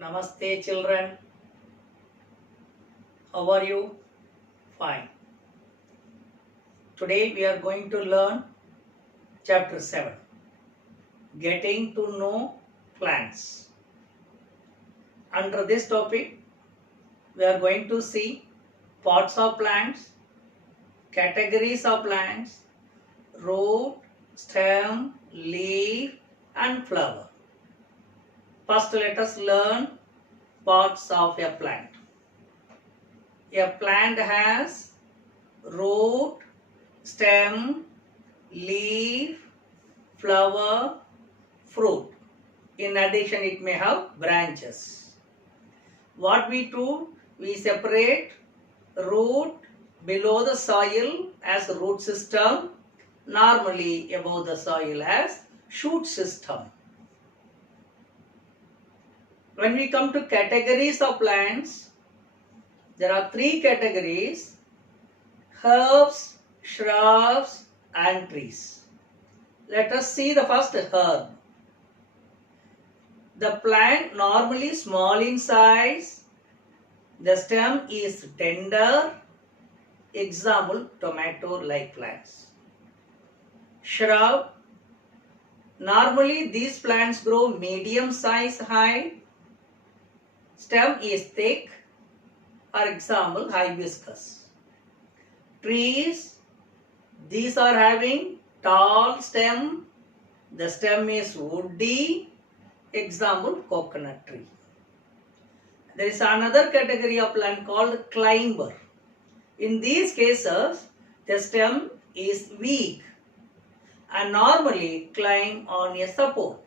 Namaste children, how are you? Fine. Today we are going to learn chapter 7, Getting to Know Plants. Under this topic, we are going to see parts of plants, categories of plants, root, stem, leaf and flower. First let us learn parts of a plant. A plant has root, stem, leaf, flower, fruit. In addition, it may have branches. What we do, we separate root below the soil as root system, normally above the soil as shoot system. When we come to categories of plants, there are three categories: herbs, shrubs and trees. Let us see the first herb. The plant normally small in size. The stem is tender. Example, tomato-like plants. Shrub. Normally these plants grow medium size high. Stem is thick. For example, hibiscus. Trees. These are having tall stem. The stem is woody. Example, coconut tree. There is another category of plant called climber. In these cases, the stem is weak and normally climb on a support.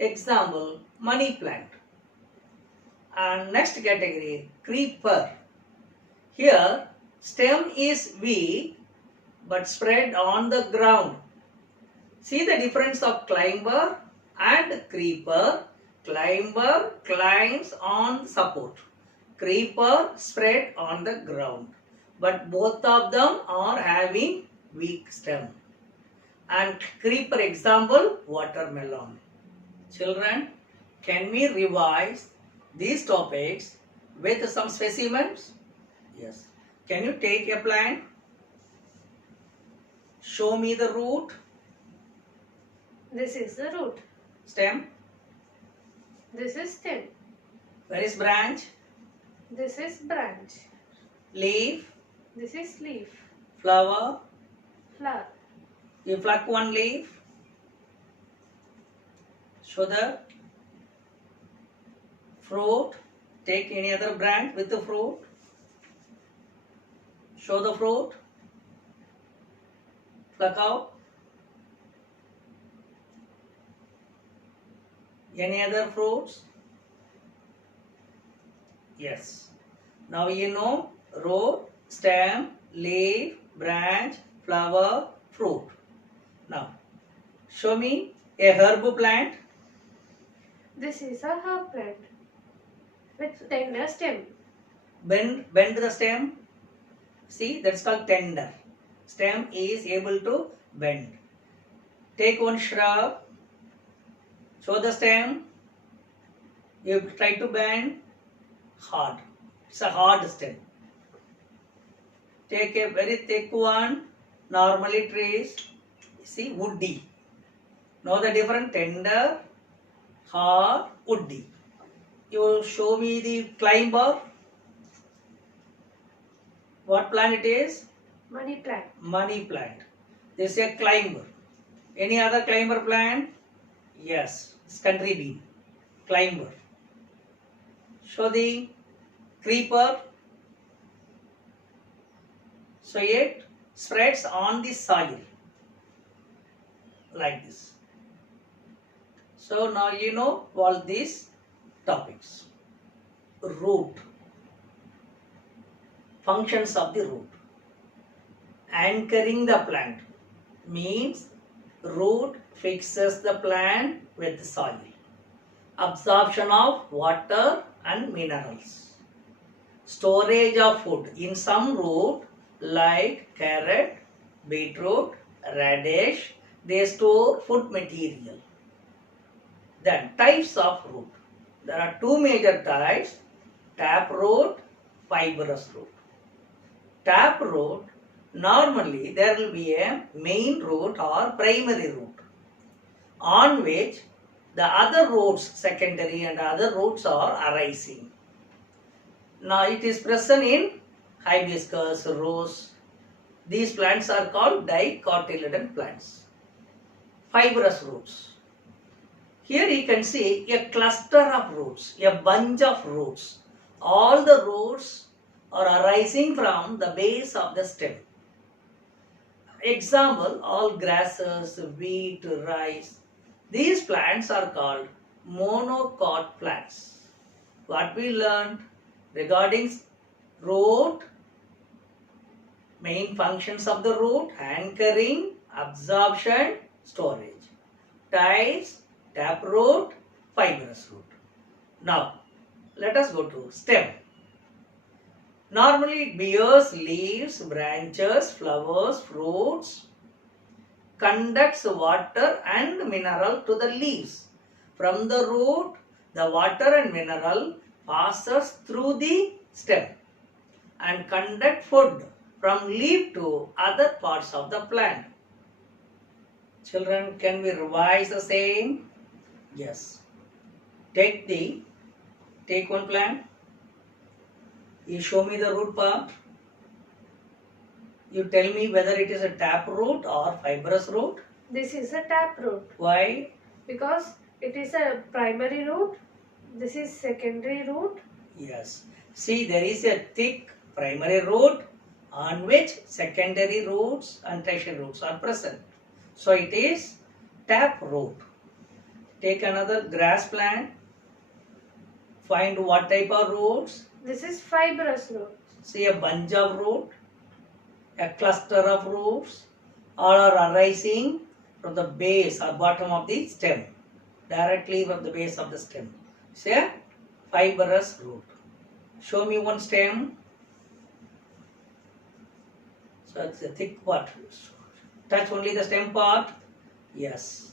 Example, money plant. And next category, creeper. Here, stem is weak but spread on the ground. See the difference of climber and creeper. Climber climbs on support. Creeper spread on the ground. But both of them are having weak stem. And creeper example, watermelon. Children, can we revise these topics with some specimens? Yes. Can you take a plant? Show me the root. This is the root. Stem. This is stem. Where is branch? This is branch. Leaf. This is leaf. Flower. Flower. You pluck one leaf. Show the fruit. Take any other branch with the fruit. Show the fruit. Pluck out. Any other fruits? Yes. Now you know root, stem, leaf, branch, flower, fruit. Now show me a herb plant. This is a herb plant with tender stem. Bend the stem. See, that's called tender. Stem is able to bend. Take one shrub. Show the stem. You try to bend. Hard. It's a hard stem. Take a very thick one. Normally trees. See, woody. Know the difference? Tender, hard, woody. You show me the climber. What plant it is? Money plant. Money plant. This is a climber. Any other climber plant? Yes, it's country bean. Climber. Show the creeper. So it spreads on the soil like this. So now you know all these topics. Root. Functions of the root. Anchoring the plant means root fixes the plant with the soil. Absorption of water and minerals. Storage of food. In some root like carrot, beetroot, radish, they store food material. Then types of root. There are two major types, tap root, fibrous root. Tap root, normally there will be a main root or primary root on which the other roots, secondary and other roots are arising. Now it is present in hibiscus, rose. These plants are called dicotyledon plants. Fibrous roots. Here you can see a cluster of roots, a bunch of roots. All the roots are arising from the base of the stem. Example, all grasses, wheat, rice. These plants are called monocot plants. What we learned regarding root, main functions of the root, anchoring, absorption, storage. Types, taproot, fibrous root. Now, let us go to stem. Normally it bears leaves, branches, flowers, fruits, conducts water and mineral to the leaves. From the root, the water and mineral passes through the stem and conduct food from leaf to other parts of the plant. Children, can we revise the same? Yes. Take one plant. You show me the root part. You tell me whether it is a tap root or fibrous root. This is a tap root. Why? Because it is a primary root. This is secondary root. Yes. See, there is a thick primary root on which secondary roots and tertiary roots are present. So it is tap root. Take another grass plant. Find what type of roots. This is fibrous root. See a bunch of root, a cluster of roots, all are arising from the base or bottom of the stem, directly from the base of the stem. See a fibrous root. Show me one stem. So it's a thick part. Touch only the stem part. Yes.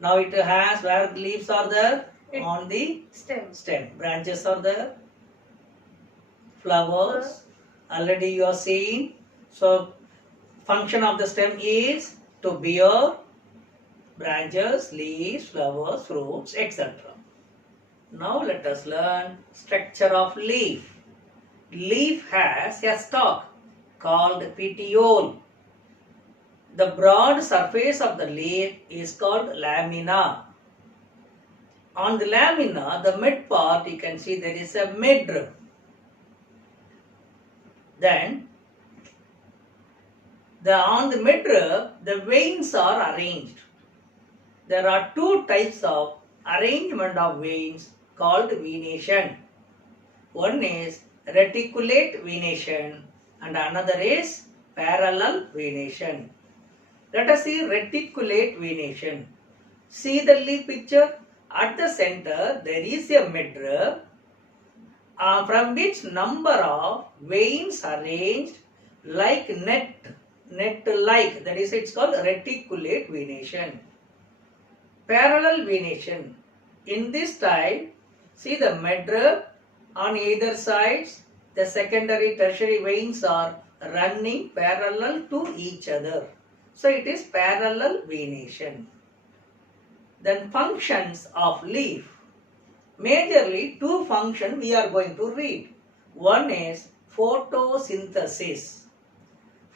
Now it has where the leaves are there on the stem. Branches are there. Flowers. Already you are seeing. So function of the stem is to bear branches, leaves, flowers, fruits, etc. Now let us learn structure of leaf. Leaf has a stalk called petiole. The broad surface of the leaf is called lamina. On the lamina, the mid part, you can see there is a midrib. Then, on the midrib, the veins are arranged. There are two types of arrangement of veins called venation. One is reticulate venation and another is parallel venation. Let us see reticulate venation. See the leaf picture. At the center, there is a midrib from which number of veins arranged like net-like. That is, it's called reticulate venation. Parallel venation. In this type, see the midrib on either sides. The secondary, tertiary veins are running parallel to each other. So it is parallel venation. Then functions of leaf. Majorly two functions we are going to read. One is photosynthesis.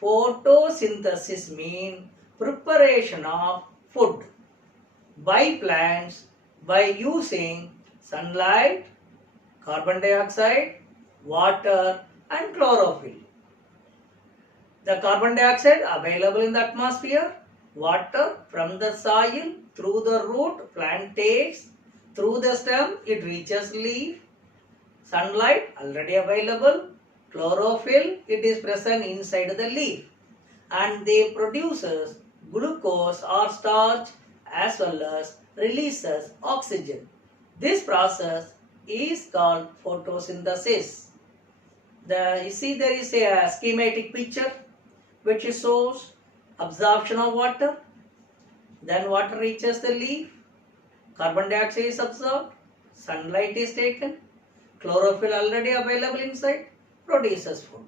Photosynthesis means preparation of food by plants by using sunlight, carbon dioxide, water and chlorophyll. The carbon dioxide available in the atmosphere, water from the soil through the root plant takes, through the stem it reaches leaf, sunlight already available, chlorophyll it is present inside the leaf and they produces glucose or starch as well as releases oxygen. This process is called photosynthesis. You see there is a schematic picture which shows absorption of water, then water reaches the leaf, carbon dioxide is absorbed, Sunlight is taken. Chlorophyll already available inside. Produces food.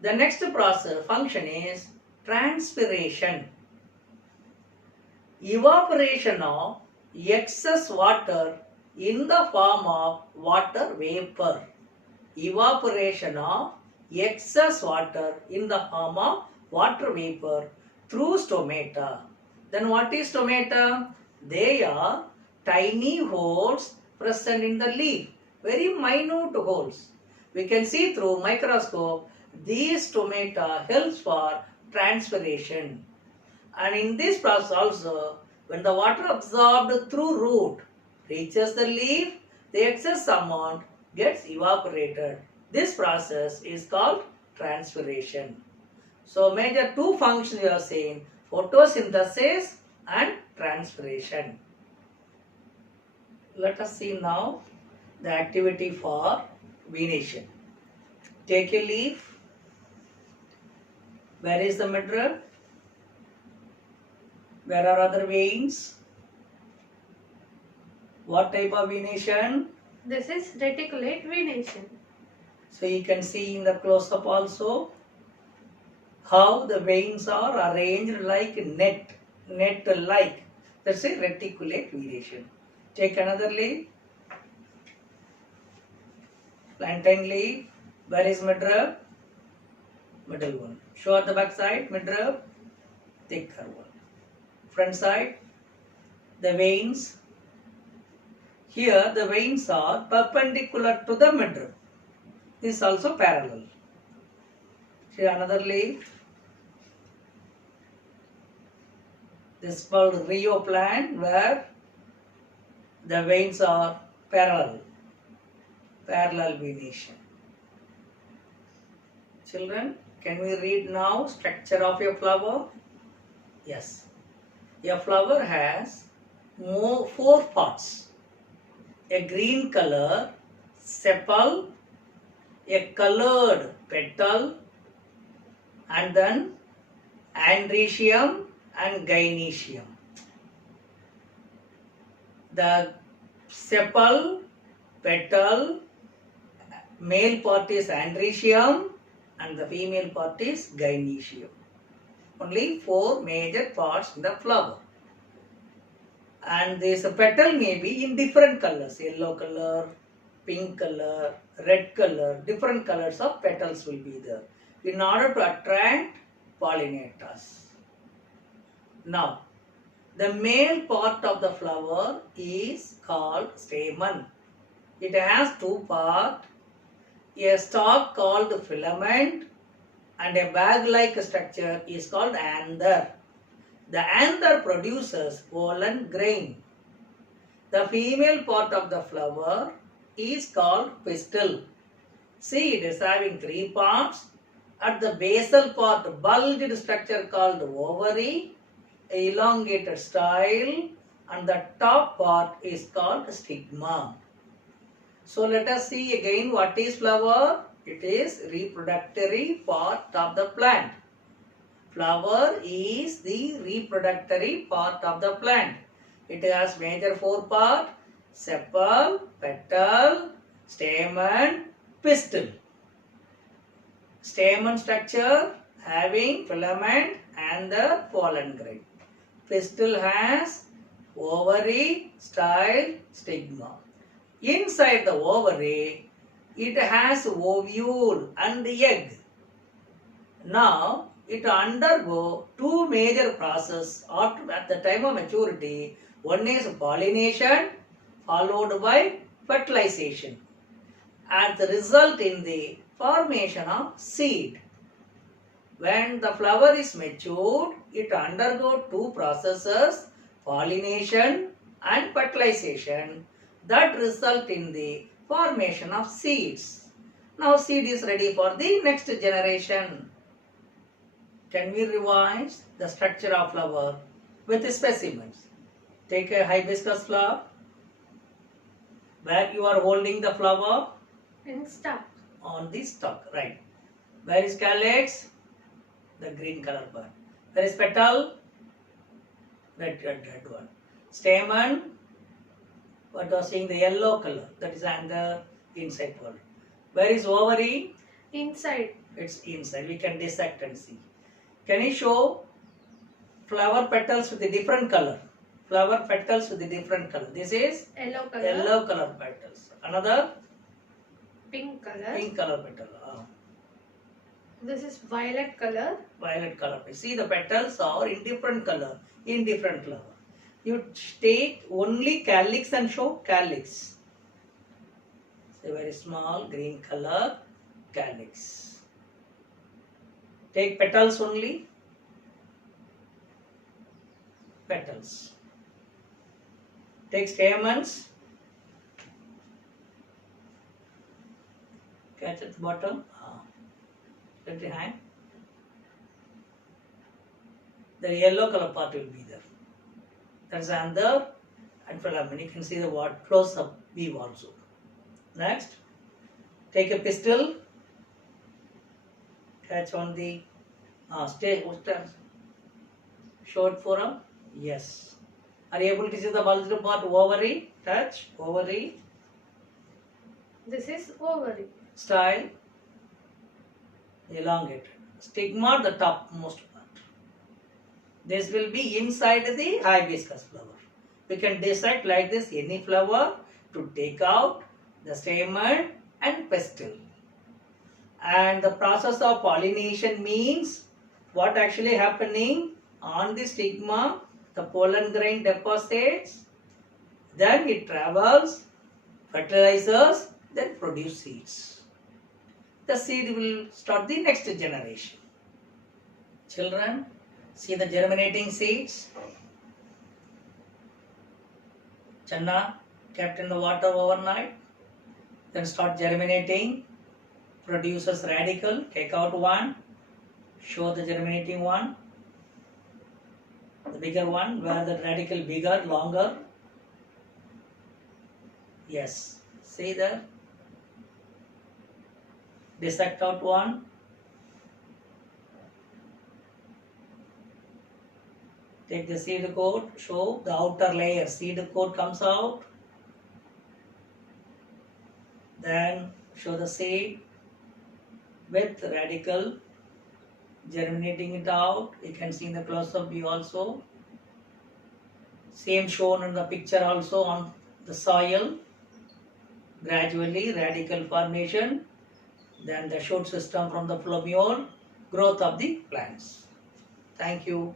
The next process function is transpiration. Evaporation of excess water in the form of water vapor. Evaporation of excess water in the form of water vapor through stomata. Then what is stomata? They are tiny holes present in the leaf, very minute holes. We can see through microscope. These stomata helps for transpiration. And in this process also, when the water absorbed through root reaches the leaf, the excess amount gets evaporated. This process is called transpiration. So major two functions you are saying, photosynthesis and transpiration. Let us see now the activity for venation. Take a leaf. Where is the midrib? Where are other veins? What type of venation? This is reticulate venation. So you can see in the close-up also how the veins are arranged like net-like. That's a reticulate venation. Take another leaf. Plantain leaf. Where is midrib? Middle one. Show at the back side, midrib. Thicker one. Front side, the veins. Here the veins are perpendicular to the midrib. This is also parallel. Here another leaf. This is called Rio plant, where the veins are parallel. Parallel venation. Children, can we read now structure of a flower? Yes. A flower has four parts. A green color, sepal, a colored petal, and then androecium and gynoecium. The sepal, petal, male part is androecium and the female part is gynoecium. Only four major parts in the flower. And this petal may be in different colors, yellow color, pink color, red color, different colors of petals will be there in order to attract pollinators. Now, the male part of the flower is called stamen. It has two parts, a stalk called filament and a bag-like structure is called anther. The anther produces pollen grain. The female part of the flower is called pistil. See, it is having three parts. At the basal part, bulged structure called ovary, elongated style, and the top part is called stigma. So let us see again what is flower. It is reproductory part of the plant. Flower is the reproductory part of the plant. It has major four parts: sepal, petal, stamen, pistil. Stamen structure having filament and the pollen grain. Pistil has ovary, style, stigma. Inside the ovary, it has ovule and egg. Now, it undergo two major processes at the time of maturity. One is pollination followed by fertilization, and the result in the formation of seed. When the flower is matured, it undergoes two processes, pollination and fertilization, that result in the formation of seeds. Now seed is ready for the next generation. Can we revise the structure of flower with specimens? Take a hibiscus flower, where you are holding the flower In stalk. on the stalk, right? Where is calyx? The green color part. Where is petal? Red one. Stamen, What you are seeing the yellow color, that is the inside world. Where is ovary? Inside. It's inside. We can dissect and see. Can you show flower petals with a different color? Flower petals with a different color. This is Yellow color. yellow color petals. Another Pink color. pink color petal. This is violet color. Violet color. See, the petals are in different color, in different flower. You take only calyx and show calyx. It's a very small green color calyx. Take petals only. Petals. Take stamens. Catch at the bottom. Let it hang. The yellow color part will be there. That's another and filament. You can see the word close up weave also. Next, take a pistil. Catch on the short forum. Yes. Are you able to see the bulged part? Ovary. Touch ovary. This is ovary. Style. Elongated. Stigma, the topmost part. This will be inside the hibiscus flower. We can dissect like this any flower to take out the stamen and pistil. And the process of pollination means what actually happening on the stigma, the pollen grain deposits, then it travels, fertilizes, then produce seeds. The seed will start the next generation. Children, see the germinating seeds. Channa kept in the water overnight, then start germinating, produces radical, take out one, show the germinating one, the bigger one, where the radical bigger, longer. Yes, see there. Dissect out one. Take the seed coat, show the outer layer, seed coat comes out. Then show the seed with radical, germinating it out. You can see in the close-up view also. Same shown in the picture also on the soil. Gradually radical formation. Then the shoot system from the plumule, growth of the plants. Thank you.